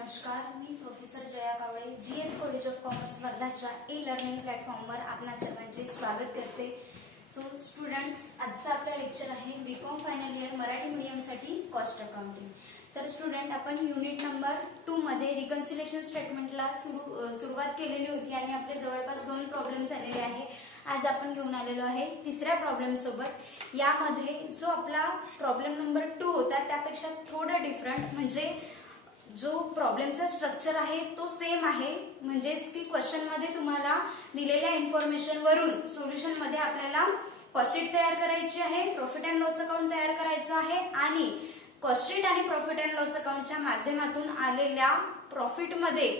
नमस्कार, मी professor Jaya Kawale GS college of commerce वर्धाच्या ई-लर्निंग प्लॅटफॉर्मवर आपणा सर्वांचे स्वागत करते. सो स्टुडंट्स, आजचा आपला लेक्चर आहे बीकॉम फायनल इयर मराठी मीडियमसाठी कॉस्ट अकाउंटिंग. तर स्टुडंट, आपण युनिट नंबर 2 मध्ये रिकन्सिलेशन स्टेटमेंटला सुरुवात केलेली होती आणि आपले जवळपास 2 प्रॉब्लेम झालेले आहे. आज आपण घेऊन आलेलो आहे तिसऱ्या प्रॉब्लेम सोबत. यामध्ये जो आपला प्रॉब्लेम नंबर 2 होता त्यापेक्षा थोडा डिफरंट, म्हणजे जो प्रॉब्लेमचा स्ट्रक्चर आहे तो सेम आहे. म्हणजेच की क्वेश्चन मध्ये तुम्हाला दिलेल्या इन्फॉर्मेशन वरून सोल्युशन मध्ये आपल्याला कॉस्ट शीट तयार करायची आहे, प्रॉफिट अँड लॉस अकाउंट तयार करायचं आहे आणि कॉस्ट शीट आणि प्रॉफिट अँड लॉस अकाउंटच्या माध्यमातून आलेल्या प्रॉफिट मध्ये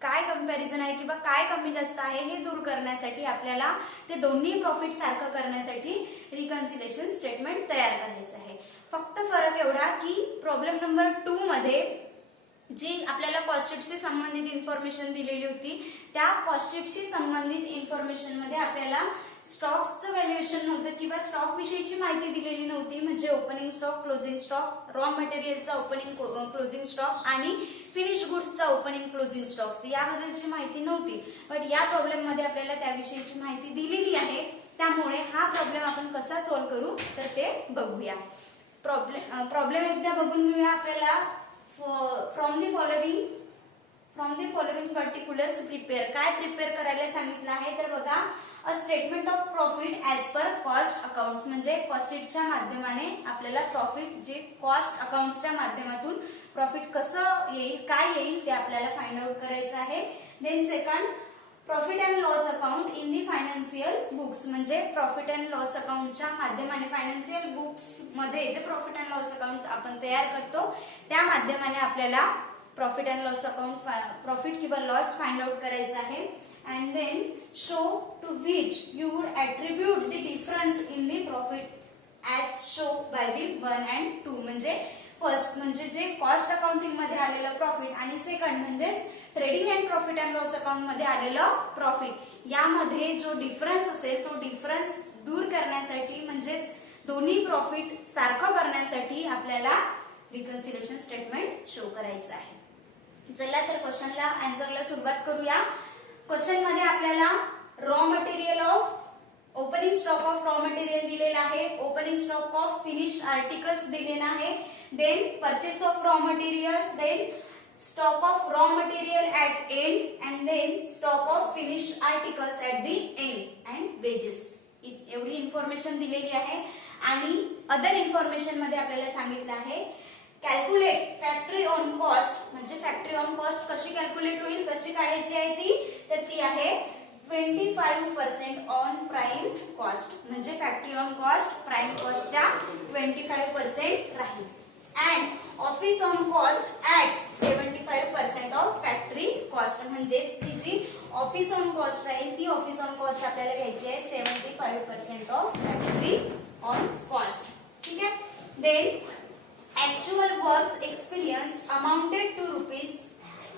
काय कंपॅरिझन आहे किंवा काय कमी जास्त आहे हे दूर करण्यासाठी आपल्याला ते दोन्ही प्रॉफिट सारखं करण्यासाठी रिकन्सिलेशन स्टेटमेंट तयार करायचं आहे. फक्त फरक एवढा की प्रॉब्लेम नंबर 2 मध्ये जी आपल्याला कॉस्ट शीटशी संबंधित इन्फॉर्मेशन दिलेली होती त्या कॉस्ट शीटशी संबंधित इन्फॉर्मेशन मध्ये आपल्याला स्टॉक्सचं व्हॅल्युएशन नव्हतं किंवा स्टॉक विषयीची माहिती दिलेली नव्हती. म्हणजे opening stock, closing stock, raw मटेरियलचा ओपनिंग क्लोजिंग स्टॉक आणि फिनिश गुड्सचा ओपनिंग क्लोजिंग स्टॉक्स याबद्दलची माहिती नव्हती. बट या प्रॉब्लेम मध्ये आपल्याला त्याविषयीची माहिती दिलेली आहे. त्यामुळे हा प्रॉब्लेम आपण कसा सॉल्व्ह करू तर ते बघूया. प्रॉब्लेम एकदा बघून घेऊया. आपल्याला from the following particulars prepare, काय प्रिपेअर करायला सांगितलं आहे तर बघा, a statement of profit as per cost accounts. म्हणजे कॉस्ट शीटच्या माध्यमाने आपल्याला प्रॉफिट जे कॉस्ट अकाउंट्सच्या माध्यमातून प्रॉफिट कसं येईल, काय येईल ते आपल्याला फाइंड आउट करायचं आहे. Then second, profit and loss account in the financial books. म्हणजे प्रॉफिट अँड लॉस अकाउंटच्या माध्यमाने फायनान्शियल बुक्स मध्ये जे प्रॉफिट अँड लॉस अकाउंट आपण तयार करतो त्या माध्यमाने आपल्याला profit and loss account, profit किंवा लॉस फाइंड आउट करायचं आहे. And then show to which you would attribute the difference in the profit as show by the 1 and 2. म्हणजे फर्स्ट म्हणजे जे कॉस्ट अकाउंटिंग मध्ये आलेलं प्रॉफिट आणि सेकंड म्हणजेच trading and profit and loss account मध्ये आलेलं प्रॉफिट, यामध्ये जो डिफरन्स असेल तो डिफरन्स दूर करण्यासाठी म्हणजेच दोन्ही प्रॉफिट सारखं करण्यासाठी आपल्याला रिकन्सिलेशन स्टेटमेंट शो करायचं आहे. चला तर क्वेश्चनला आन्सरला सुरुवात करूया. क्वेश्चन मध्ये आपल्याला raw material of opening stock of raw material दिलेला आहे, opening stock of finish articles दिलेला आहे, then purchase of raw material, then stock of raw material at end and then stock of finish articles at the end and wages. एवढी information दिलेली आहे. आणि other information मध्ये आपल्याला सांगितलं आहे कॅल्क्युलेट फॅक्टरी ऑन कॉस्ट. म्हणजे फॅक्टरी ऑन कॉस्ट कशी कॅल्क्युलेट होईल, कशी काढायची आहे ती, तर ती आहे 25% ऑन प्राइम कॉस्ट. म्हणजे फॅक्टरी ऑन कॉस्ट प्राइम कॉस्टच्या 25% राहील. And office on cost at 75% of factory cost. म्हणजेच ती जी ऑफिस ऑन कॉस्ट राहील ती ऑफिस ऑन कॉस्ट आपल्याला घ्यायची आहे 75% ऑफ फॅक्टरी ऑन कॉस्ट. ठीक आहे. Then actual works experience amounted to rupees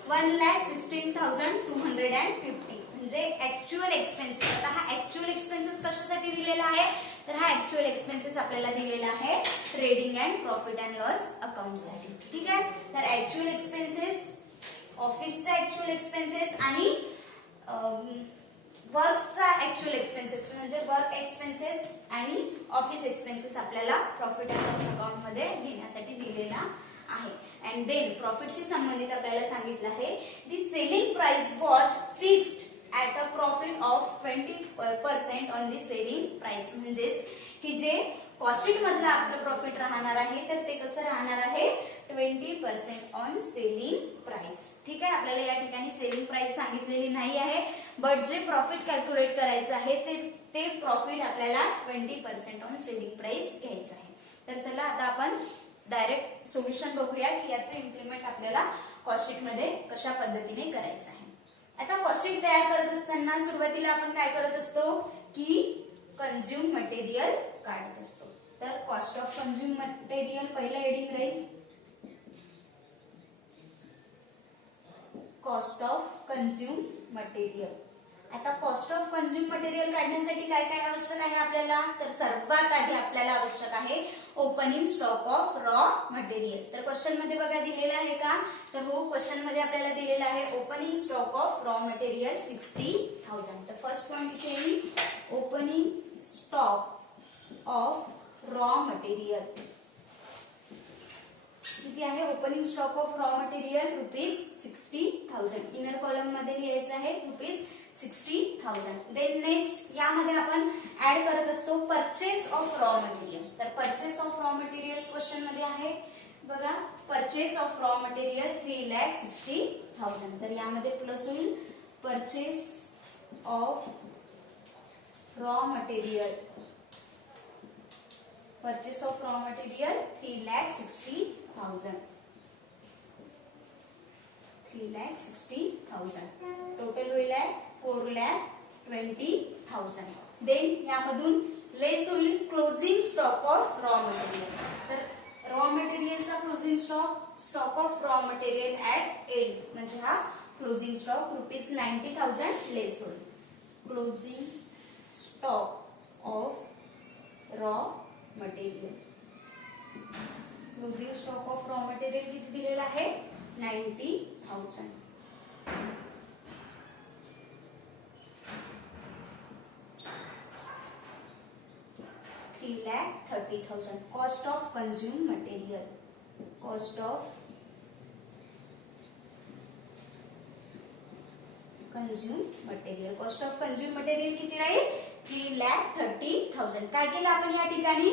1,16,250. म्हणजे ऍक्च्युअल एक्सपेन्सेस. आता हा ऍक्च्युअल एक्सपेन्सेस कशासाठी दिलेला आहे तर हा ऍक्च्युअल एक्सपेन्सेस आपल्याला दिलेला आहे trading and profit and loss account साठी. ठीक आहे. तर ऍक्च्युअल एक्सपेन्सेस, ऑफिसचा ऍक्च्युअल एक्सपेन्सेस आणि वर्क्सचा ऍक्च्युअल एक्सपेन्सेस म्हणजे वर्क एक्सपेन्सेस आणि ऑफिस एक्सपेन्सेस आपल्याला प्रॉफिट अँड लॉस अकाउंट मध्ये घेण्यासाठी दिलेला आहे. अँड देन प्रॉफिटशी संबंधित आपल्याला सांगितलं आहे the selling price was fixed at a profit of 20% on the selling price. म्हणजेच की जे कॉस्ट शीट मधलं आपलं प्रॉफिट राहणार आहे तर ते कसं राहणार आहे 20% ऑन सेलिंग प्राइस. ठीक आहे. आपल्याला या ठिकाणी सेलिंग प्राइस सांगितलेली नाही आहे, बट जे प्रॉफिट कॅल्क्युलेट करायचं आहे ते प्रॉफिट आपल्याला 20% ऑन सेलिंग प्राइस घ्यायचं आहे. तर चला आता आपण डायरेक्ट सोल्युशन बघूया की याचे इम्प्लिमेंट आपल्याला कॉस्ट शीट मध्ये कशा पद्धतीने करायचं आहे. आता कॉस्ट शीट तयार करत असताना सुरुवातीला आपण काय करत असतो की कंझ्युम मटेरियल काढत असतो. तर कॉस्ट ऑफ कंझ्युम मटेरियल पहिलं हेडिंग राहील कॉस्ट ऑफ कंझ्युम मटेरियल. आता कॉस्ट ऑफ कंझ्युम मटेरियल काढण्यासाठी काय काय आवश्यक आहे आपल्याला, तर सर्वात आधी आपल्याला आवश्यक आहे opening stock of raw material. तर क्वेश्चन मध्ये बघा दिलेला आहे का, तर हो क्वेश्चन मध्ये आपल्याला दिलेला आहे opening stock of raw material 60,000. तर फर्स्ट पॉइंट इथे येईल opening stock of raw material. किती आहे opening stock of raw material ₹60,000. Inner column मध्ये लिहायचं आहे ₹60,000. देन नेक्स्ट यामध्ये आपण ऍड करत असतो परचेस ऑफ रॉ मटेरियल. तर purchase of raw material question मध्ये आहे बघा, परचेस ऑफ रॉ मटेरियल 3,60,000. तर यामध्ये प्लस होईल purchase of raw material. Purchase of raw material 3,60,000. 3,60,000. Total होईल 4,20,000. देन यामधून लेस होईल closing stock of raw material. तर रॉ मटेरियलचा closing stock of raw material at end म्हणजे हा क्लोजिंग स्टॉक ₹90,000 लेस होईल. Closing stock of raw material. Closing stock of raw material किती दिलेला आहे 90,000. $3,30,000. Cost of consume material. Cost of consume material. Cost of consume material किती राहील 3,30,000. काय केलं आपण या ठिकाणी,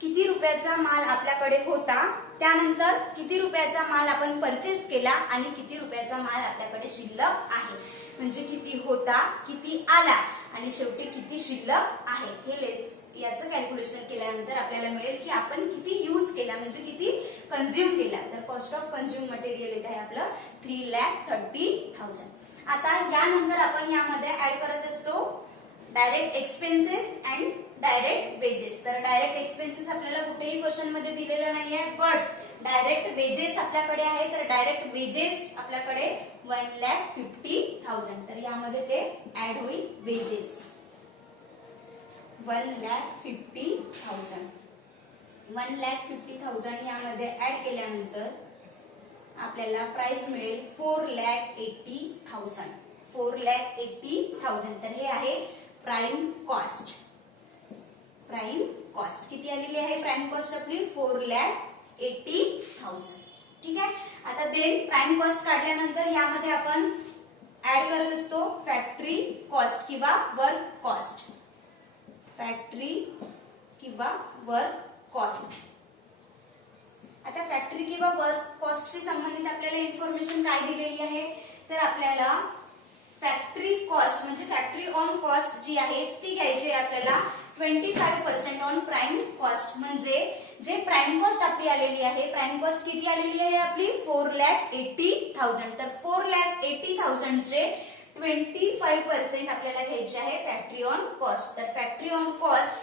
किती रुपयाचा माल आपल्याकडे होता, त्यानंतर किती रुपयाचा माल आपण परचेस केला आणि किती रुपयाचा माल आपल्याकडे शिल्लक आहे, म्हणजे किती होता किती आला आणि शेवटी किती शिल्लक आहे हे लेस याचं कॅल्क्युलेशन केल्यानंतर आपल्याला मिळेल की आपण किती यूज केला म्हणजे किती कंझ्युम केला. तर कॉस्ट ऑफ कंझ्युम मटेरियल येत आहे आपलं 3,30,000. आता यानंतर आपण यामध्ये ऍड करत असतो direct expenses and direct wedges. तर डायरेक्ट एक्सपेन्सेस आपल्याला कुठेही क्वेश्चन मध्ये दिलेलं नाहीये, बट डायरेक्ट वेजेस आपल्याकडे आहे. तर डायरेक्ट वेजेस आपल्याकडे 1,50,000. तर यामध्ये ते ऍड होईल वेजेस 1,50,000. 1,50,000 यामध्ये ऍड केल्यानंतर आपल्याला प्राइस मिळेल 4,80,000. 4,80,000. तर हे आहे प्राइम कॉस्ट. प्राइम कॉस्ट किती आलेली आहे प्राइम कॉस्ट आपली 4,80,000. ठीक आहे. आता देन प्राइम कॉस्ट काढल्यानंतर यामध्ये आपण ऍड करत असतो फॅक्टरी कॉस्ट किंवा वर्क कॉस्ट. फॅक्टरी किंवा वर्क कॉस्ट. आता फॅक्टरी किंवा वर्क कॉस्टशी संबंधित आपल्याला इन्फॉर्मेशन काय दिलेली आहे, तर आपल्याला फॅक्टरी कॉस्ट म्हणजे फॅक्टरी ऑन कॉस्ट जी आहे ती घ्यायची आहे आपल्याला 25% ऑन प्राइम कॉस्ट. म्हणजे जे प्राइम कॉस्ट आपली आलेली आहे, प्राइम कॉस्ट किती आलेली आहे आपली 4,80,000. तर 4,80,000 चे 25% आपल्याला घ्यायचे आहे फॅक्टरी ऑन कॉस्ट. तर फॅक्टरी ऑन कॉस्ट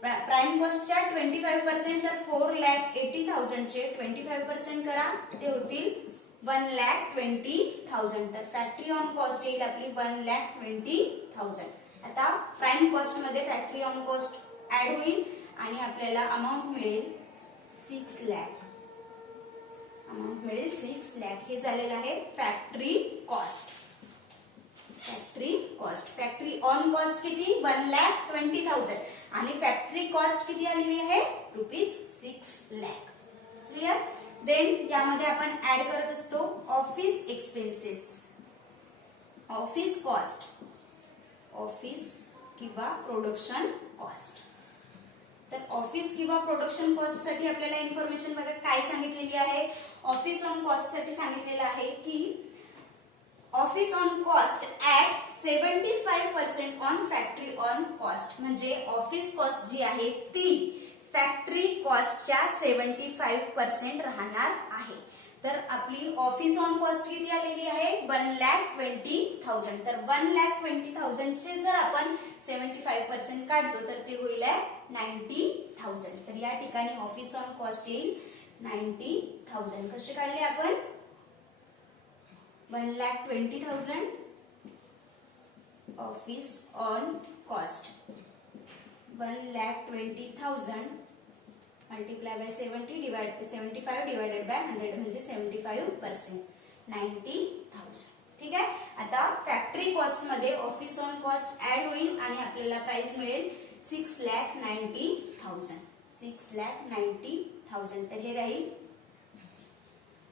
प्राइम कॉस्टच्या 25%, तर 4,80,000 चे 25% करा ते होतील 1,20,000. तर फॅक्टरी ऑन कॉस्ट येईल आपली 1,20,000. आता प्राइम कॉस्ट मध्ये फॅक्टरी ऑन कॉस्ट ऍड होईल आणि आपल्याला अमाऊंट मिळेल 6 लाख. अमाऊंट मिळेल 6 लाख. हे झालेलं आहे factory cost. Factory cost. Factory on cost किती 1,20,000 आणि फॅक्टरी कॉस्ट किती आलेली आहे ₹6 लाख. क्लिअर. देन यामध्ये आपण ऍड करत असतो office expenses. Office cost. Office किंवा प्रोडक्शन कॉस्ट. तर ऑफिस किंवा प्रोडक्शन कॉस्ट साठी आपल्याला इन्फॉर्मेशन बघा काय सांगितलेली आहे. ऑफिस ऑन कॉस्ट साठी सांगितलेलं आहे की office on cost at 75% on factory on cost. म्हणजे ऑफिस कॉस्ट जी आहे ती फॅक्टरी कॉस्टच्या 75% राहणार आहे. तर आपली ऑफिस ऑन कॉस्ट किती आलेली आहे 1,20,000. तर 1,20,000 चे जर आपण 75% काढतो तर ते होईल 90,000. तर या ठिकाणी ऑफिस ऑन कॉस्ट येईल 90,000. कसे काढले आपण 1,20,000 office on cost 1,20,000 multiply by 75 divided by 100 म्हणजे 75%, 90,000. ठीक आहे. आता फॅक्टरी कॉस्ट मध्ये ऑफिस ऑन कॉस्ट ऍड होईल आणि आपल्याला प्राइस मिळेल 6,90,000. 6,90,000. तर हे राहील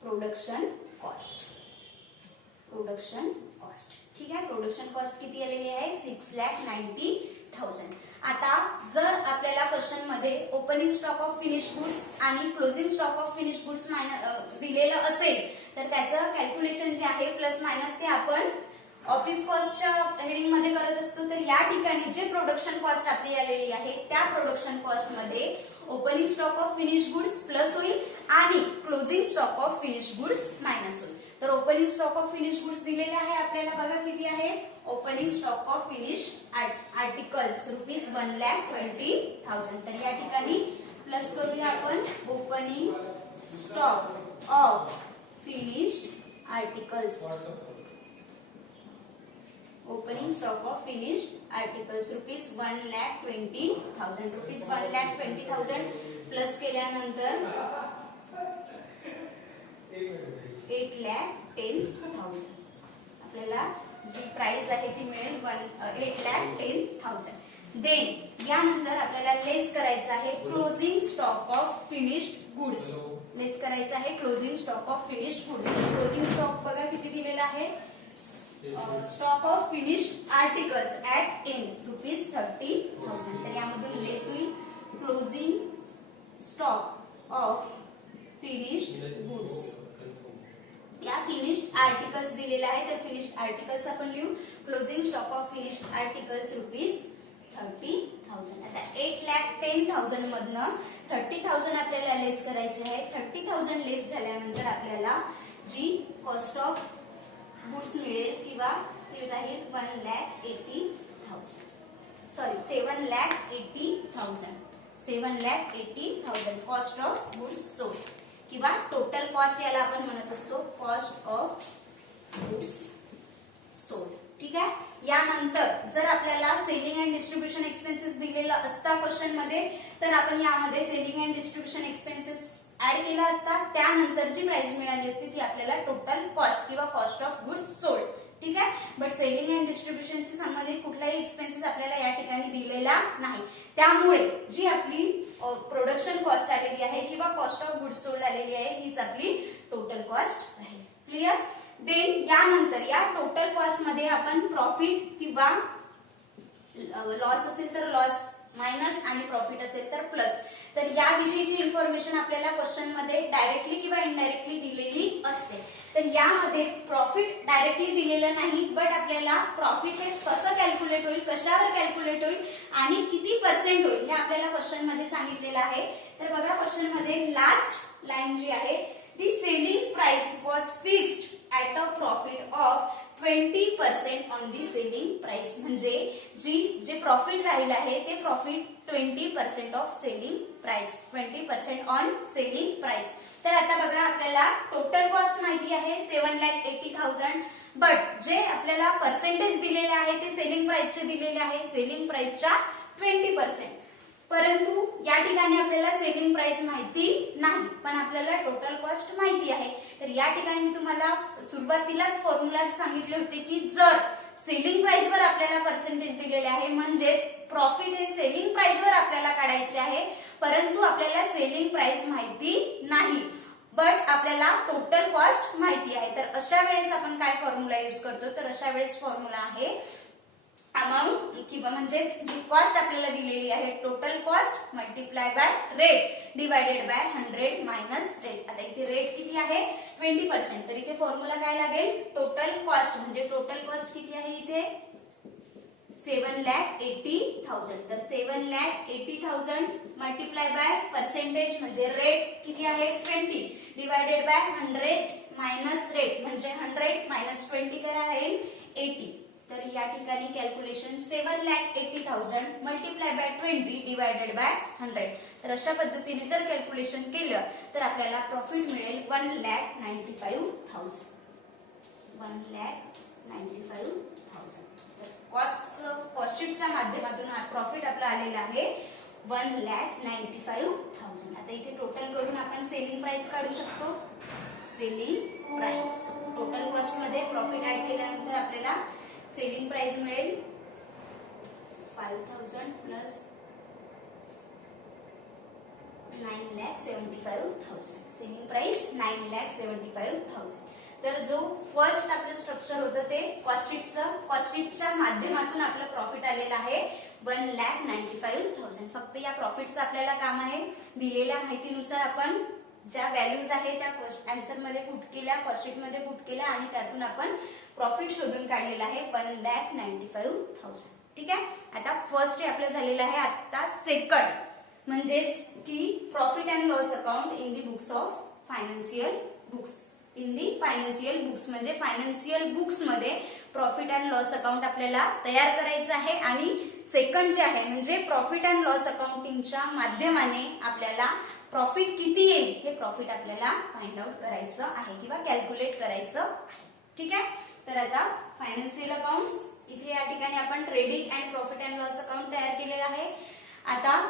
प्रोडक्शन कॉस्ट. Production cost. ठीक आहे. प्रोडक्शन कॉस्ट किती आलेली आहे? 6,90,000. आता जर आपल्याला क्वेश्चन मध्ये opening stock of finish goods आणि closing stock of finish goods दिलेलं असेल तर त्याचं कॅल्क्युलेशन जे आहे प्लस मायनस ते आपण ऑफिस कॉस्टच्या हेडिंग मध्ये करत असतो. तर या ठिकाणी जे प्रोडक्शन कॉस्ट आपली आलेली आहे त्या प्रोडक्शन कॉस्ट मध्ये opening stock of finish goods plus होईल आणि closing stock of finish goods minus होईल. तर opening stock of finish goods दिलेले आहे आपल्याला. बघा किती आहे opening stock of finish articles rupees 1,20,000. तर या ठिकाणी प्लस करूया आपण opening stock of finished articles. Opening stock of finished articles rupees 1,20,000. Rupees 1,20,000 plus केल्यानंतर 8,10,000. आपल्याला जी प्राइस आहे ती मिळेल 8,10,000. देन यानंतर आपल्याला लेस करायचं आहे closing stock of finished goods. Less करायचं आहे closing stock of finished goods. Closing stock बघा किती दिलेला आहे. Stock of finished articles at end rupees 30,000. तर यामधून लेस होईल closing stock of finished goods. या फिनिश्ड आर्टिकल्स दिलेले आहे तर फिनिश्ड आर्टिकल्स आपण लिहू. Closing stock of finished articles rupees 30,000. आता 8,10,000 मधनं 30,000 आपल्याला लेस करायचे आहे. 30,000 लेस झाल्यानंतर आपल्याला जी कॉस्ट ऑफ गुड्स मिळेल किंवा ती राहील 1,80,000. Sorry 7,80,000. 7,80,000 cost of goods sold किंवा टोटल कॉस्ट याला आपण म्हणत असतो कॉस्ट ऑफ गुड्स सोल्ड. ठीक आहे. यानंतर जर आपल्याला सेलिंग अँड डिस्ट्रीब्युशन एक्सपेन्सेस दिलेला असता क्वेश्चन मध्ये तर आपण यामध्ये selling and distribution expenses add केला असता. त्यानंतर जी प्राइस मिळाली असती ती आपल्याला टोटल कॉस्ट किंवा कॉस्ट ऑफ गुड्स सोल्ड. ठीक आहे. बट सेलिंग अँड डिस्ट्रीब्युशनशी संबंधित कुठलाही एक्सपेन्सेस आपल्याला या ठिकाणी दिलेला नाही. त्यामुळे जी आपली प्रोडक्शन कॉस्ट आलेली आहे किंवा कॉस्ट ऑफ गुड्स सोल्ड आलेली आहे हीच आपली टोटल कॉस्ट राहील. क्लिअर. देन यानंतर या टोटल कॉस्ट मध्ये आपण प्रॉफिट किंवा लॉस असेल तर लॉस मायनस आणि प्रॉफिट असेल तर प्लस. तर याविषयीची इन्फॉर्मेशन आपल्याला क्वेश्चन मध्ये डायरेक्टली किंवा इनडायरेक्टली दिलेली असते. तर यामध्ये प्रॉफिट डायरेक्टली दिलेलं नाही बट आपल्याला प्रॉफिट हे कसं कॅल्क्युलेट होईल, कशावर कॅल्क्युलेट होईल आणि किती पर्सेंट होईल हे आपल्याला क्वेश्चन मध्ये सांगितलेलं आहे. तर बघा क्वेश्चन मध्ये लास्ट लाईन जी आहे the selling price was fixed at a profit of 20% on the selling price. म्हणजे जे प्रॉफिट राहील आहे ते profit 20% of selling price. 20% on selling price. तर आता बघा आपल्याला टोटल कॉस्ट माहिती आहे 7,80,000 बट जे आपल्याला पर्सेंटेज दिलेले आहे ते सेलिंग प्राइसचे दिलेले आहे. सेलिंग प्राइसच्या 20%. परंतु या ठिकाणी आपल्याला सेलिंग प्राइस माहिती नाही पण आपल्याला टोटल कॉस्ट माहिती आहे. तर या ठिकाणी मी तुम्हाला सुरुवातीलाच फॉर्म्युला सांगितले होते की जर सेलिंग प्राइस वर आपल्याला पर्सेंटेज दिलेले आहे म्हणजेच प्रॉफिट हे सेलिंग प्राइस वर आपल्याला काढायचे आहे परंतु आपल्याला सेलिंग प्राइस माहिती नाही बट आपल्याला टोटल कॉस्ट माहिती आहे. तर अशा वेळेस आपण काय फॉर्म्युला यूज करतो तर अशा वेळेस फॉर्म्युला आहे अमाउंट किंवा म्हणजेच जी कॉस्ट आपल्याला दिलेली आहे total cost multiply by rate divided by 100 minus rate. आता इथे रेट किती आहे 20% तर इथे फॉर्म्युला काय लागेल टोटल कॉस्ट म्हणजे टोटल कॉस्ट किती आहे इथे 7,80,000. तर 7,80,000 मल्टिप्लाय बाय पर्सेंटेज म्हणजे रेट किती आहे 20 डिवायडेड बाय 100 मायनस रेट म्हणजे 100 मायनस 20 करा राहील 80. तर या ठिकाणी calculation 7,80,000 multiply by 20 divided by 100. तर अशा पद्धतीने जर कॅल्क्युलेशन केलं तर आपल्याला प्रॉफिट मिळेल 1,95,000. 1,95,000. कॉस्टशीटच्या माध्यमातून प्रॉफिट आपला आलेला आहे 1,95,000. आता इथे टोटल करून आपण सेलिंग प्राइस काढू शकतो. सेलिंग प्राइस टोटल कॉस्ट मध्ये प्रॉफिट ऍड केल्यानंतर आपल्याला सेलिंग प्राइस मिळेल 5,000 प्लस 9,75,000. Selling price 9,75,000. तर जो फर्स्ट आपलं स्ट्रक्चर होतं ते कॉस्टशीटच्या माध्यमातून आपलं प्रॉफिट आलेलं आहे 1,95,000. फक्त या प्रॉफिटचं आपल्याला काम आहे दिलेल्या माहितीनुसार आपण ज्या व्हॅल्यूज आहे त्या आन्सर मध्ये पुट केल्या, कॉस्टशीट मध्ये पुट केल्या आणि त्यातून आपण प्रॉफिट शोधून काढलेला आहे 1,95,000. ठीक आहे. आता फर्स्ट हे आपलं झालेलं आहे. आता सेकंड म्हणजेच की profit and loss account in the books of financial books. In the financial books म्हणजे फायनान्शियल बुक्स मध्ये प्रॉफिट अँड लॉस अकाउंट आपल्याला तयार करायचं आहे. आणि सेकंड जे आहे म्हणजे प्रॉफिट अँड लॉस अकाउंटिंगच्या माध्यमाने आपल्याला प्रॉफिट किती येईल हे प्रॉफिट आपल्याला फाइंड आउट करायचं आहे किंवा कॅल्क्युलेट करायचं आहे. ठीक आहे. तर आता फायनान्शियल अकाउंट्स इथे या ठिकाणी आपण trading and profit and loss account तयार केलेलं आहे. आता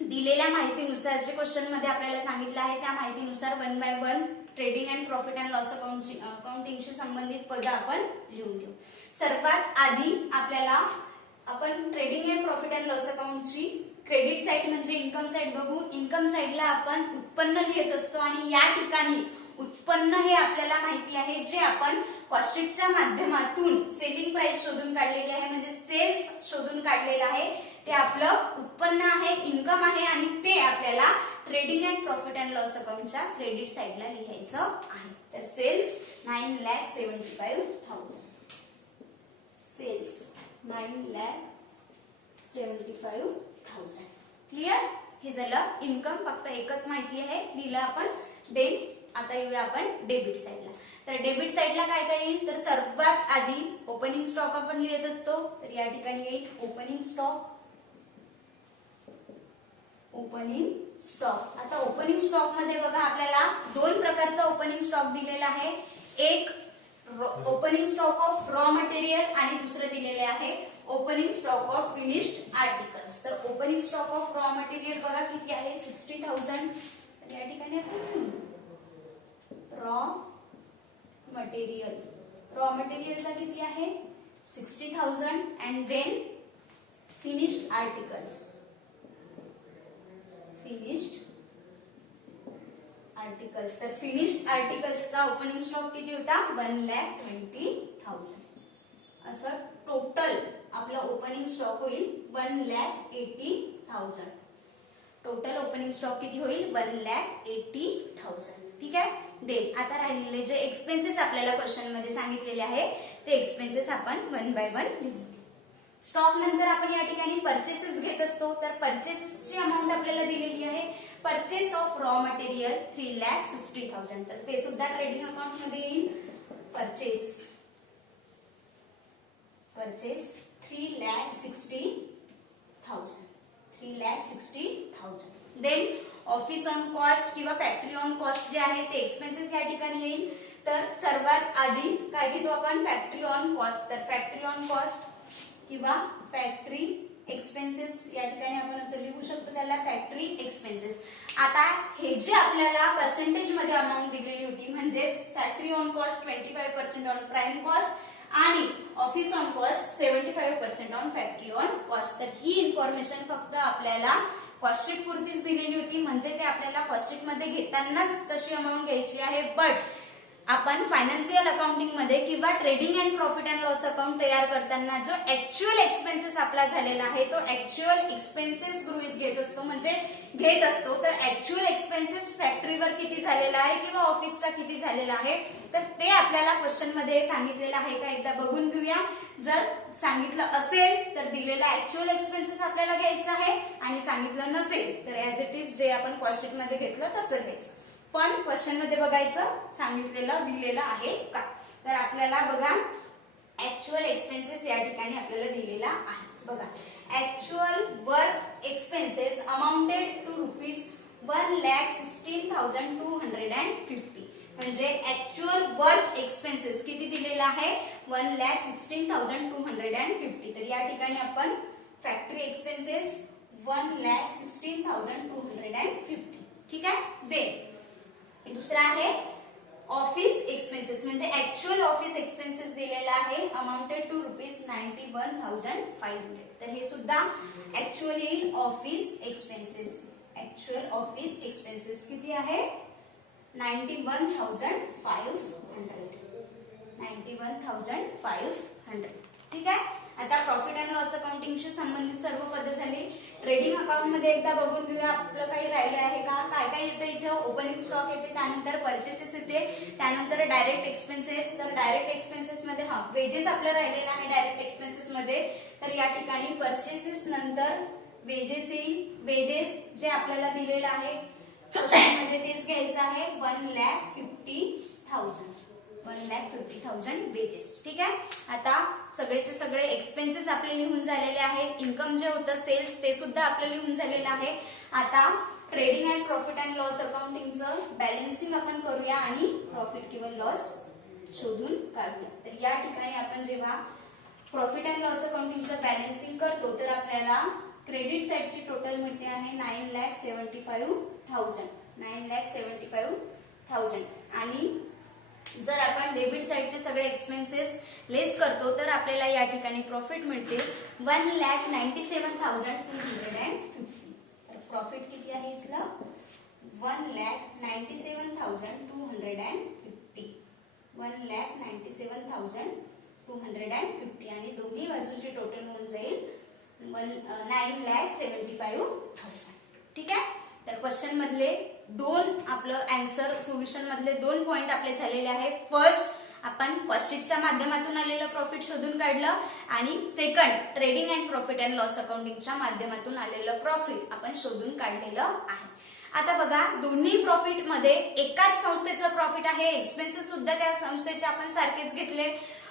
दिलेल्या माहितीनुसार जे क्वेश्चन मध्ये आपल्याला सांगितलं आहे त्या माहितीनुसार 1 by 1 trading and profit and loss अकाउंटिंगशी संबंधित पद आपण लिहून घेऊ. सर्वात आधी आपल्याला आपण trading and profit and loss अकाउंटची क्रेडिट साइड म्हणजे इन्कम साइड बघू. इन्कम साइडला आपण उत्पन्न लिहित असतो आणि या ठिकाणी उत्पन्न हे आपल्याला माहिती आहे जे आपण कॉस्टशीटच्या माध्यमातून सेलिंग प्राइस शोधून काढलेली आहे म्हणजे सेल्स शोधून काढलेला आहे. ते आपलं उत्पन्न आहे, इन्कम आहे आणि ते आपल्याला trading and profit and loss अकाउंटच्या क्रेडिट साइडला लिहायचं आहे. तर सेल्स 9,75,000. सेल्स 9,75,000. क्लिअर. हे झालं इन्कम. फक्त एकच माहिती आहे लिहिलं आपण. देन आता येऊया आपण डेबिट साइडला. तर डेबिट साइडला काय काय येईल तर सर्वात आधी ओपनिंग स्टॉक आपण लिहित असतो. तर या ठिकाणी येईल ओपनिंग स्टॉक. Opening stock. आता ओपनिंग स्टॉक मध्ये बघा आपल्याला दोन प्रकारचा ओपनिंग स्टॉक दिलेला आहे. एक opening stock of raw material आणि दुसरं दिलेले आहे opening stock of finished articles. तर opening stock of raw material बघा किती आहे 60,000. तर या ठिकाणी रॉ मटेरियलचा किती आहे 60,000 अँड देन फिनिश्ड आर्टिकल्स. तर फिनिश्ड आर्टिकल्सचा ओपनिंग स्टॉक किती होता 1,20,000. असं टोटल आपला ओपनिंग स्टॉक होईल 1,80,000. टोटल ओपनिंग स्टॉक किती होईल 1,80,000. ठीक आहे. देन आता राहिलेले जे एक्सपेन्सेस आपल्याला क्वेश्चन मध्ये सांगितलेले आहे ते एक्सपेन्सेस आपण 1 बाय 1 लिहू. स्टॉक नंतर आपण या ठिकाणी परचेसेस घेत असतो. तर परचेसेसची अमाऊंट आपल्याला दिलेली आहे. Purchase of raw material 3,60,000. तर ते सुद्धा ट्रेडिंग अकाउंट मध्ये येईल. Purchase 3,60,000. Then office on cost किंवा फॅक्टरी ऑन कॉस्ट जे आहे ते एक्सपेन्सेस या ठिकाणी येईल. तर सर्वात आधी काय घेतो आपण फॅक्टरी ऑन कॉस्ट. तर फॅक्टरी ऑन कॉस्ट किंवा फॅक्टरी एक्सपेन्सेस या ठिकाणी आपण असं लिहू शकतो त्याला फॅक्टरी एक्सपेन्सेस. आता हे जे आपल्याला पर्सेंटेज मध्ये अमाऊंट दिलेली होती म्हणजेच factory on cost 25% on prime cost आणि office on cost 75% on factory on cost. तर ही इन्फॉर्मेशन फक्त आपल्याला कॉस्टशीट पुरतीच दिलेली होती म्हणजे ते आपल्याला कॉस्टशीट मध्ये घेतानाच तशी अमाऊंट घ्यायची आहे. बट आपण फायनान्शियल अकाउंटिंग मध्ये किंवा trading and profit and loss account तयार करताना जो ऍक्च्युअल एक्सपेन्सेस आपला झालेला आहे तो ऍक्च्युअल एक्सपेन्सेस गृहीत घेत असतो म्हणजे घेत असतो. तर ऍक्च्युअल एक्सपेन्सेस फॅक्टरीवर किती झालेला आहे किंवा ऑफिसचा किती झालेला आहे तर ते आपल्याला क्वेश्चन मध्ये सांगितलेलं आहे का एकदा बघून घेऊया. जर सांगितलं असेल तर दिलेला ऍक्च्युअल एक्सपेन्सेस आपल्याला घ्यायचा आहे आणि सांगितलं नसेल तर ऍज इट इज जे आपण कॉस्टशीट मध्ये घेतलं तसं घ्यायचं. पण क्वेश्चन मध्ये बघायचं सांगितलेलं दिलेलं आहे का. तर आपल्याला बघा ऍक्च्युअल एक्सपेन्सेस या ठिकाणी आपल्याला दिलेला आहे. बघा actual work expenses amounted to ₹1,16,250. म्हणजे ऍक्च्युअल वर्क एक्सपेन्सेस एक्सपेन्सेस किती दिलेला आहे 1,16,250. तर या ठिकाणी आपण फॅक्टरी एक्सपेन्सेस 1,16,250. ठीक आहे. देन दुसरा आहे ऑफिस एक्सपेन्सेस म्हणजे ऍक्च्युअल ऑफिस एक्सपेन्सेस दिलेला आहे अमाउंटेड टू ₹91,500. तर हे सुद्धा actually office expenses. Actual office expenses किती आहे 91,500. ठीक आहे. आता प्रॉफिट अँड लॉस अकाउंटिंगशी संबंधित सर्व पद्धत झाली. ट्रेडिंग अकाउंट मध्ये एकदा बघून घेऊया आपलं काही राहिलं आहे का. काय काय येतं इथं. ओपनिंग स्टॉक येते, त्यानंतर परचेसेस येते, त्यानंतर डायरेक्ट एक्सपेन्सेस. तर डायरेक्ट एक्सपेन्सेस मध्ये वेजेस आपलं राहिलेलं आहे डायरेक्ट एक्सपेन्सेस मध्ये. तर या ठिकाणी परचेसेस नंतर वेजेस येईल. वेजेस जे आपल्याला दिलेलं आहे मध्ये तेच घ्यायचं आहे 1,50,000 वेजेस. ठीक आहे. आता सगळेचे सगळे एक्सपेन्सेस आपले लिहून झालेले आहेत. इन्कम जे होतं सेल्स ते सुद्धा आपलं लिहून झालेलं आहे. आता trading and profit and loss अकाउंटिंगचं बॅलन्सिंग आपण करूया आणि प्रॉफिट किंवा लॉस शोधून काढूया. तर या ठिकाणी आपण जेव्हा प्रॉफिट अँड लॉस अकाउंटिंगचं बॅलन्सिंग करतो तर आपल्याला क्रेडिट साइडची टोटल मिळते आहे 9,75,000. आणि जर आपण डेबिट साइडचे सगळे एक्सपेन्सेस लेस करतो तर आपल्याला या ठिकाणी प्रॉफिट मिळते 1,97,250. तर प्रॉफिट किती आहे इथलं 1,97,250. 1,97,250 आणि दोन्ही बाजूची टोटल होऊन जाईल 9,75,000. ठीक आहे. तर क्वेश्चन मधले दोन आपलं आन्सर सोल्युशन मधले दोन पॉइंट आपले झालेले आहे. फर्स्ट आपण कॉस्ट शीटच्या माध्यमातून आलेलं प्रॉफिट शोधून काढलं आणि second trading and profit and loss अकाउंटिंगच्या माध्यमातून आलेलं प्रॉफिट आपण शोधून काढलेलं आहे. आता बघा दोन्ही प्रॉफिट मध्ये एकाच संस्थेचं प्रॉफिट आहे. एक्सपेन्सेस सुद्धा त्या संस्थेचे आपण सारखेच घेतले,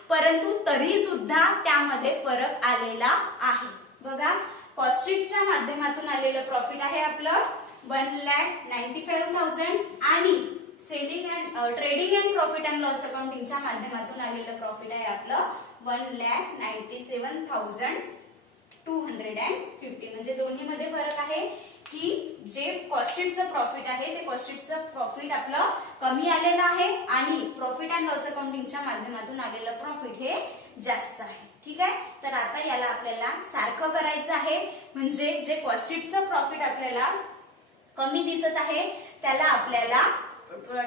परंतु तरी सुद्धा त्यामध्ये फरक आलेला आहे. बघा कॉस्ट शीटच्या माध्यमातून आलेलं प्रॉफिट आहे आपलं 1,95,000 आणि selling and trading and profit and loss अकाउंटिंगच्या माध्यमातून आलेलं प्रॉफिट आहे आपलं 1,97,250. म्हणजे दोन्ही मध्ये फरक आहे की जे कॉस्ट शीटचं प्रॉफिट आहे ते कॉस्ट शीटचं प्रॉफिट आपलं कमी आलेलं आहे आणि प्रॉफिट अँड लॉस अकाउंटिंगच्या माध्यमातून आलेलं प्रॉफिट हे जास्त आहे. ठीक आहे. तर आता याला आपल्याला सारखं करायचं आहे. म्हणजे जे कॉस्ट शीटचं प्रॉफिट आपल्याला कमी दिसत आहे त्याला आपल्याला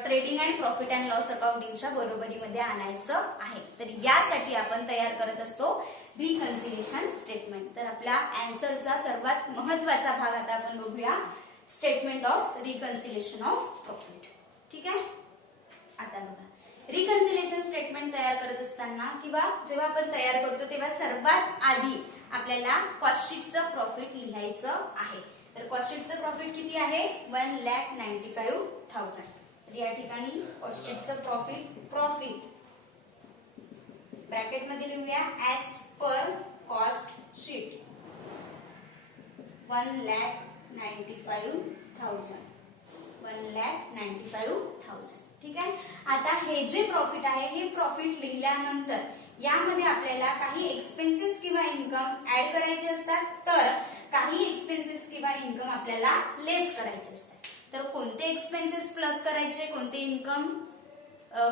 trading and profit and loss अकाउंटिंगच्या बरोबरीमध्ये आणायचं आहे. तर यासाठी आपण तयार करत असतो रिकन्सिलिएशन स्टेटमेंट. तर आपल्या आन्सरचा सर्वात महत्वाचा भाग आता आपण बघूया statement of reconciliation of profit. ठीक आहे. आता बघा रिकन्सिलिएशन स्टेटमेंट तयार करत असताना किंवा जेव्हा आपण तयार करतो तेव्हा सर्वात आधी आपल्याला कॉस्ट शीटचं प्रॉफिट लिहायचं आहे. तर कॉस्ट शीटचं प्रॉफिट किती आहे 1,95,000. तर या ठिकाणी कॉस्ट शीटचं प्रॉफिट ब्रॅकेट मध्ये लिहूया ऍज पर कॉस्ट शीट 1,95,000. ठीक आहे. आता हे जे प्रॉफिट आहे हे प्रॉफिट लिहिल्यानंतर यामध्ये आपल्याला काही एक्सपेन्सेस किंवा इन्कम ऍड करायचे असतात तर काही एक्सपेन्सेस किंवा इन्कम आपल्याला लेस करायचे असतात. तर कोणते एक्सपेन्सेस प्लस करायचे, कोणते इन्कम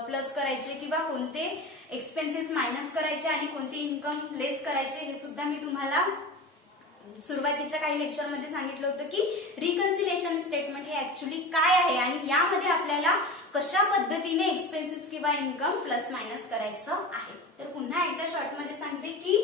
प्लस करायचे किंवा कोणते एक्सपेन्सेस मायनस करायचे आणि कोणते इन्कम लेस करायचे हे सुद्धा मी तुम्हाला सुरुवातीच्या काही लेक्चर मध्ये सांगितलं होतं की रिकन्सिलिएशन स्टेटमेंट हे ऍक्च्युली काय आहे आणि यामध्ये आपल्याला कशा पद्धतीने एक्सपेन्सेस किंवा इन्कम प्लस मायनस करायचं आहे. तर पुन्हा एकदा शॉर्ट मध्ये सांगते की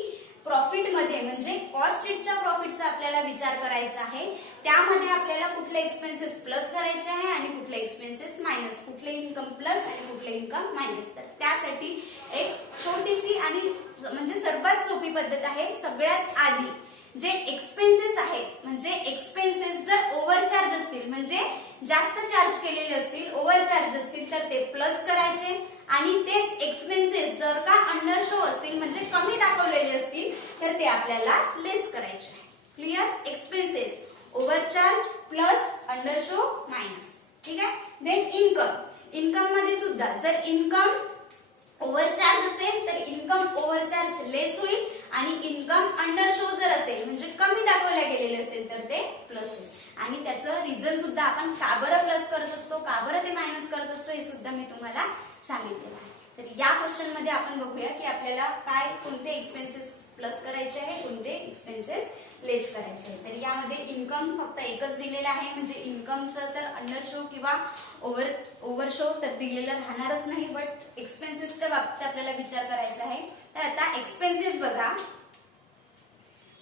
प्रॉफिट मध्ये म्हणजे कॉस्ट शीटच्या प्रॉफिटचा आपल्याला विचार करायचा आहे. त्यामध्ये आपल्याला कुठले एक्सपेन्सेस प्लस करायचे आहे आणि कुठले एक्सपेन्सेस मायनस, कुठले इन्कम प्लस आणि कुठले इन्कम मायनस. तर त्यासाठी एक छोटीशी आणि म्हणजे सर्वात सोपी पद्धत आहे. सगळ्यात आधी जे एक्सपेन्सेस आहेत म्हणजे एक्सपेन्सेस जर ओव्हरचार्ज असतील म्हणजे जास्त चार्ज केलेले असतील, ओव्हरचार्ज असतील तर ते प्लस करायचे आणि तेच एक्सपेन्सेस जर का अंडर शो असतील म्हणजे कमी दाखवलेले असतील तर ते आपल्याला लेस करायचे आहे. Clear. Expenses overcharge plus under show minus. ठीक आहे. देन इन्कम मध्ये सुद्धा जर इन्कम ओव्हरचार्ज असेल तर इन्कम ओव्हरचार्ज लेस होईल आणि इन्कम अंडर शो जर असेल म्हणजे कमी दाखवल्या गेलेले असेल तर ते प्लस होईल. आणि त्याचं रिझन सुद्धा आपण का बरं प्लस करत असतो, का बरं ते मायनस करत असतो हे सुद्धा मी तुम्हाला सांगितलेलं आहे. तर या क्वेश्चन मध्ये आपण बघूया की आपल्याला काय कोणते एक्सपेन्सेस प्लस करायचे आहे, कोणते एक्सपेन्सेस लेस करायचे आहे. तर यामध्ये इन्कम फक्त एकच दिलेला आहे म्हणजे इन्कमचं तर अंडर शो किंवा ओव्हर शो तर दिलेलं राहणारच नाही. बट एक्सपेन्सेसच्या बाबतीत आपल्याला विचार करायचा आहे. तर आता एक्सपेन्सेस बघा,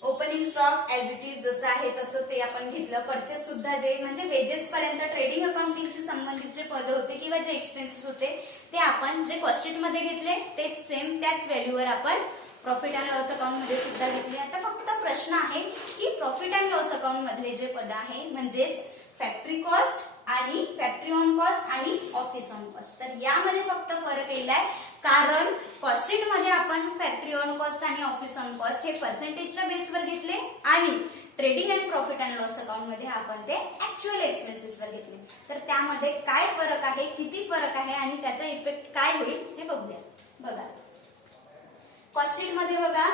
opening stock as it is जसं आहे तसं ते आपण घेतलं. परचेस सुद्धा जे म्हणजे वेजेस पर्यंत ट्रेडिंग अकाउंटिंगशी संबंधित जे पद होते किंवा जे एक्सपेन्सेस होते ते आपण जे कॉस्ट शीट मध्ये घेतले तेच सेम त्याच व्हॅल्यूवर आपण प्रॉफिट अँड लॉस अकाउंट मध्ये सुद्धा घेतले. आता फक्त प्रश्न आहे की प्रॉफिट अँड लॉस अकाउंट मधले जे पद आहे म्हणजेच फॅक्टरी कॉस्ट आणि फॅक्टरी ऑन कॉस्ट आणि ऑफिस ऑन कॉस्ट, तर यामध्ये फक्त फरक केलाय कारण कॉस्ट शीट मध्ये आपण फॅक्टरी ऑन कॉस्ट आणि ऑफिस ऑन कॉस्ट हे पर्सेंटेजच्या बेसवर घेतले आणि trading and profit and loss account मध्ये आपण ते ऍक्च्युअल एक्सपेन्सेस वर घेतले. तर त्यामध्ये काय फरक आहे, किती फरक आहे आणि त्याचा इफेक्ट काय होईल हे बघूया. बघा कॉस्ट शीट मध्ये बघा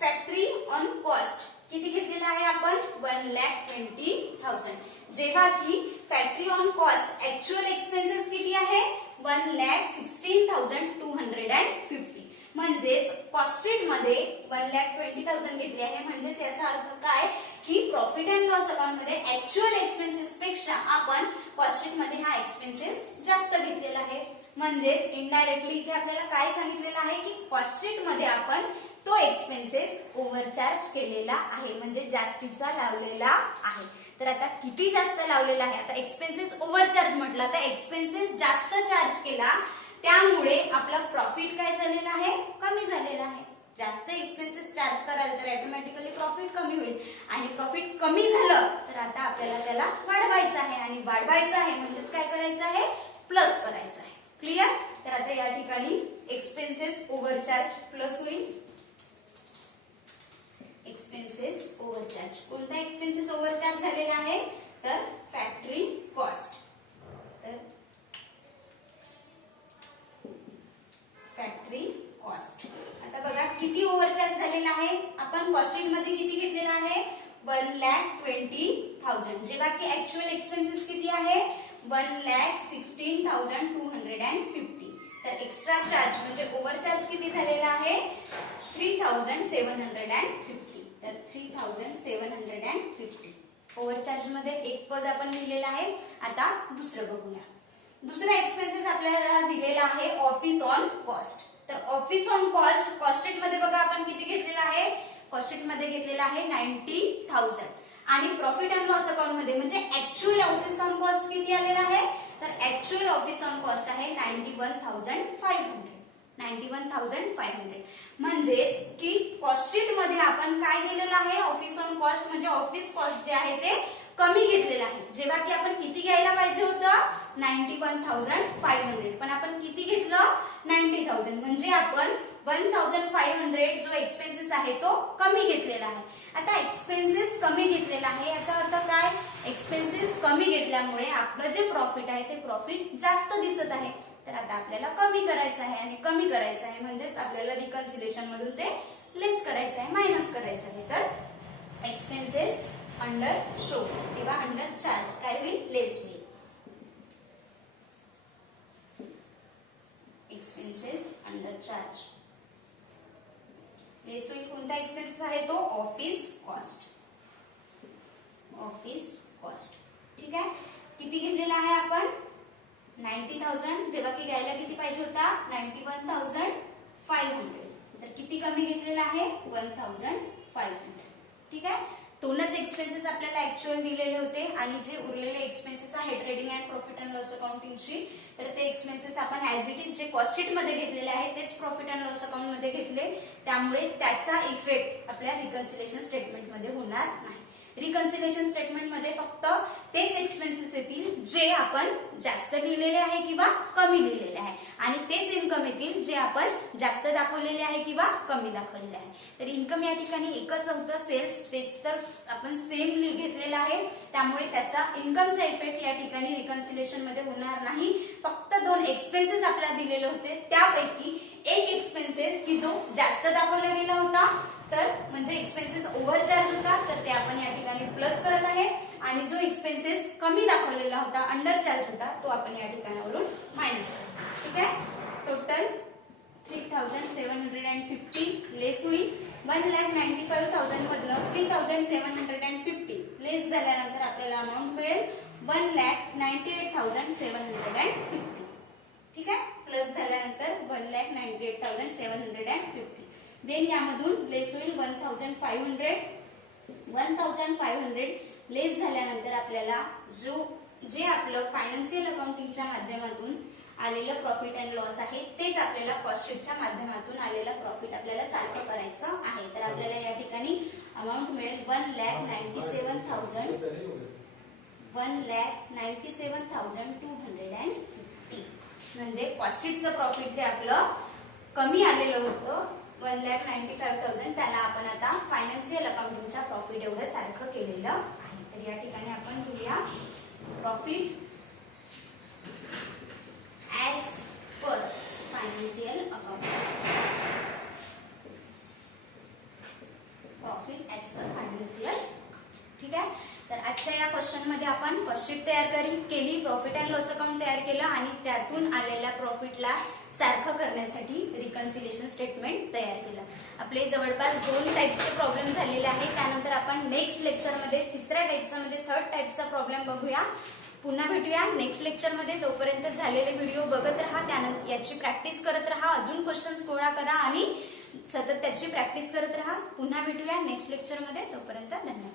फॅक्टरी ऑन कॉस्ट किती घेतलेला आहे आपण 1,20,000, जेव्हा की factory on cost actual expenses किती आहे 1,16,250. म्हणजेच कॉस्ट शीट मध्ये 1,20,000 घेतले आहे. म्हणजेच याचा अर्थ काय की प्रॉफिट अँड लॉस अकाउंट मध्ये ऍक्च्युअल एक्सपेन्सेस पेक्षा आपण कॉस्ट शीट मध्ये हा एक्सपेन्सेस जास्त घेतलेला आहे. म्हणजेच इनडायरेक्टली इथे आपल्याला काय सांगितलेलं आहे की कॉस्ट शीट मध्ये आपण तो एक्सपेन्सेस ओव्हरचार्ज केलेला आहे म्हणजे जास्तीचा लावलेला आहे. तर आता किती जास्त लावलेला आहे, आता एक्सपेन्सेस ओव्हरचार्ज म्हटला तर एक्सपेन्सेस जास्त चार्ज केला त्यामुळे आपला प्रॉफिट काय झालेला आहे कमी झालेला आहे. जास्त एक्सपेन्सेस चार्ज कराल तर ऑटोमॅटिकली प्रॉफिट कमी होईल आणि प्रॉफिट कमी झालं तर आता आपल्याला त्याला वाढवायचं आहे आणि वाढवायचं आहे म्हणजेच काय करायचं आहे प्लस करायचं आहे. क्लिअर. तर आता या ठिकाणी एक्सपेन्सेस ओव्हरचार्ज प्लस होईल. एक्सपेन्सेस ओव्हरचार्ज, कोणता एक्सपेन्सेस ओव्हरचार्ज झालेला आहे तर फॅक्टरी कॉस्ट. तर फॅक्टरी कॉस्ट आता बघा किती ओव्हरचार्ज झालेला आहे, आपण कॉस्ट शीट मध्ये किती घेतलेला आहे 1,20,000, जेव्हा की ऍक्च्युअल एक्सपेन्सेस किती आहे 1,16,250. तर एक्स्ट्रा चार्ज म्हणजे ओव्हरचार्ज किती झालेला आहे 3,750. तर 3,750 ओव्हरचार्ज मध्ये एक पद आपण लिहिलेलं आहे. आता दुसरं बघूया. दुसरा एक्सपेन्सेस आपल्याला दिलेला आहे ऑफिस ऑन कॉस्ट. तर office on cost cost sheet मध्ये बघा आपण किती घेतलेला आहे, कॉस्ट शीट मध्ये घेतलेला आहे 90,000 आणि प्रॉफिट अँड लॉस अकाउंट मध्ये म्हणजे ऍक्च्युअल ऑफिस ऑन कॉस्ट किती आलेला आहे तर ऍक्च्युअल ऑफिस ऑन कॉस्ट आहे 91,500. म्हणजेच की कॉस्ट शीट मध्ये आपण काय केलेलं आहे ऑफिस ऑन कॉस्ट म्हणजे ऑफिस कॉस्ट जे आहे ते कमी घेतलेलं आहे. जेव्हा की आपण किती घ्यायला पाहिजे होतं 91,500 पण आपण किती घेतलं 90,000 म्हणजे आपण 1,500 जो एक्सपेन्सेस आहे तो कमी घेतलेला आहे. आता एक्सपेन्सेस कमी घेतलेला आहे याचा अर्थ काय, एक्सपेन्सेस कमी घेतल्यामुळे आपलं जे प्रॉफिट आहे ते प्रॉफिट जास्त दिसत आहे. तर आता आपल्याला कमी करायचं आहे आणि कमी करायचं आहे म्हणजेच आपल्याला रिकन्सिलेशन मधून ते लेस करायचं आहे, मायनस करायचं आहे. तर एक्सपेन्सेस अंडर शो किंवा अंडर चार्ज काय होईल लेस होईल. एक्सपेन्सेस अंडर चार्ज लेस होईल. कोणता एक्सपेन्सेस आहे तो ऑफिस कॉस्ट. ऑफिस कॉस्ट ठीक आहे. किती घेतलेला आहे आपण 90,000 जेव्हा की घ्यायला किती पाहिजे होता 91,500. तर किती कमी घेतलेला आहे 1,500. ठीक आहे. दोनच एक्सपेन्सेस आपल्याला ऍक्च्युअल दिलेले होते आणि जे उरलेले एक्सपेन्सेस आहे trading and profit and loss अकाउंटिंगची तर ते एक्सपेन्सेस आपण ऍज इट इज जे कॉस्ट शीट मध्ये घेतलेले आहे तेच प्रॉफिट अँड लॉस अकाउंट मध्ये घेतले त्यामुळे त्याचा इफेक्ट आपल्या रिकन्सिलेशन स्टेटमेंट मध्ये होणार नाही. रिकन्सिलेशन स्टेटमेंट मध्ये फक्त तेच एक्सपेन्सेस येतील जे आपण जास्त लिहिलेले आहे किंवा कमी लिहिलेले आहे आणि तेच इन्कम येतील जे आपण जास्त दाखवलेले आहे किंवा कमी दाखवलेले आहे. तर इन्कम या ठिकाणी एकच होतं, सेल्स ते तर आपण सेम घेतलेला आहे, त्यामुळे त्याचा इन्कमचा इफेक्ट या ठिकाणी रिकन्सिलेशन मध्ये होणार नाही. फक्त 2 एक्सपेन्सेस आपल्याला दिलेले होते, त्यापैकी एक एक्सपेन्सेस की जो जास्त दाखवला गेला होता, तर म्हणजे एक्सपेन्सेस ओव्हरचार्ज होता, तर ते आपण या ठिकाणी प्लस करत आहे आणि जो एक्सपेन्सेस कमी दाखवलेला होता, अंडरचार्ज होता, तो आपण या ठिकाणावरून मायनस करतो. ठीक आहे. टोटल 3750 लेस होईल. 1,95,000 मधलं 3750 लेस झाल्यानंतर आपल्याला अमाऊंट मिळेल 1,98,750. ठीक आहे. प्लस झाल्यानंतर 1,98,750. देन यामधून लेस होईल 1,500 लेस झाल्यानंतर आपल्याला जे आपलं फायनान्शियल अकाउंटिंगच्या माध्यमातून आलेलं प्रॉफिट अँड लॉस आहे तेच आपल्याला कॉस्ट शीटच्या माध्यमातून आलेलं प्रॉफिट आपल्याला सारखं करायचं आहे. तर आपल्याला या ठिकाणी अमाऊंट मिळेल 1,97,250. म्हणजे कॉस्ट शीटचं प्रॉफिट जे आपलं कमी आलेलं होतं 1,95,000 त्याला आपण आता फायनान्शियल अकाउंटिंगच्या प्रॉफिट एवढं सारखं केलेलं आहे. तर या ठिकाणी आपण घेऊया profit as per financial accounting. Profit as per financial. ठीक आहे. तर आजच्या या क्वेश्चन मध्ये आपण कॉस्ट शीट तयार केली, प्रॉफिट अँड लॉस अकाउंट तयार केलं आणि त्यातून आलेल्या प्रॉफिटला सारखं करण्यासाठी रिकन्सिलेशन स्टेटमेंट तयार केलं. आपले जवळपास 2 टाईपचे प्रॉब्लेम झालेले आहेत. त्यानंतर आपण नेक्स्ट लेक्चरमध्ये 3ऱ्या टाईपचा म्हणजे 3rd टाईपचा प्रॉब्लेम बघूया. पुन्हा भेटूया नेक्स्ट लेक्चरमध्ये. तोपर्यंत झालेले व्हिडिओ बघत राहा, त्यानंतर याची प्रॅक्टिस करत राहा, अजून क्वेश्चन्स गोळा करा आणि सतत त्याची प्रॅक्टिस करत राहा. पुन्हा भेटूया नेक्स्ट लेक्चरमध्ये. तोपर्यंत धन्यवाद.